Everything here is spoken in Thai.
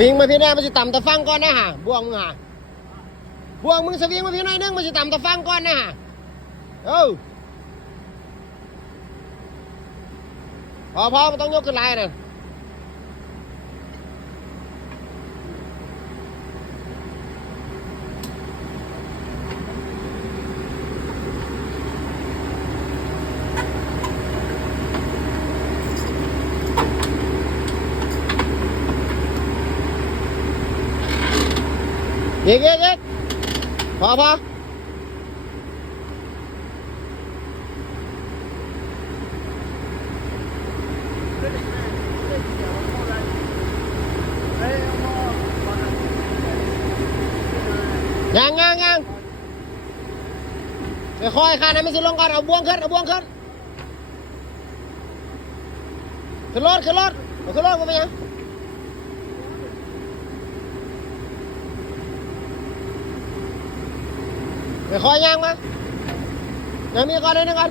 วิงมาพี่แน่มันจะต่ำตะฟังก่อนนะฮะบ่วงมึงฮะบ่วงมึงสวิงมาพี่น้อยนึงมันจะต่ำตะฟังก่อนนะฮะพอมันต้องยกขึ้นไล่นะเย็กพอยังค่อยๆค่ะนะไม่สิลงก่อนเอาบ่วงขึ้นขึ้นรถเอาขึ้นรถมาไหมยังไม่ค่อยย่างมายังมีก่อนนิดนึงก่อน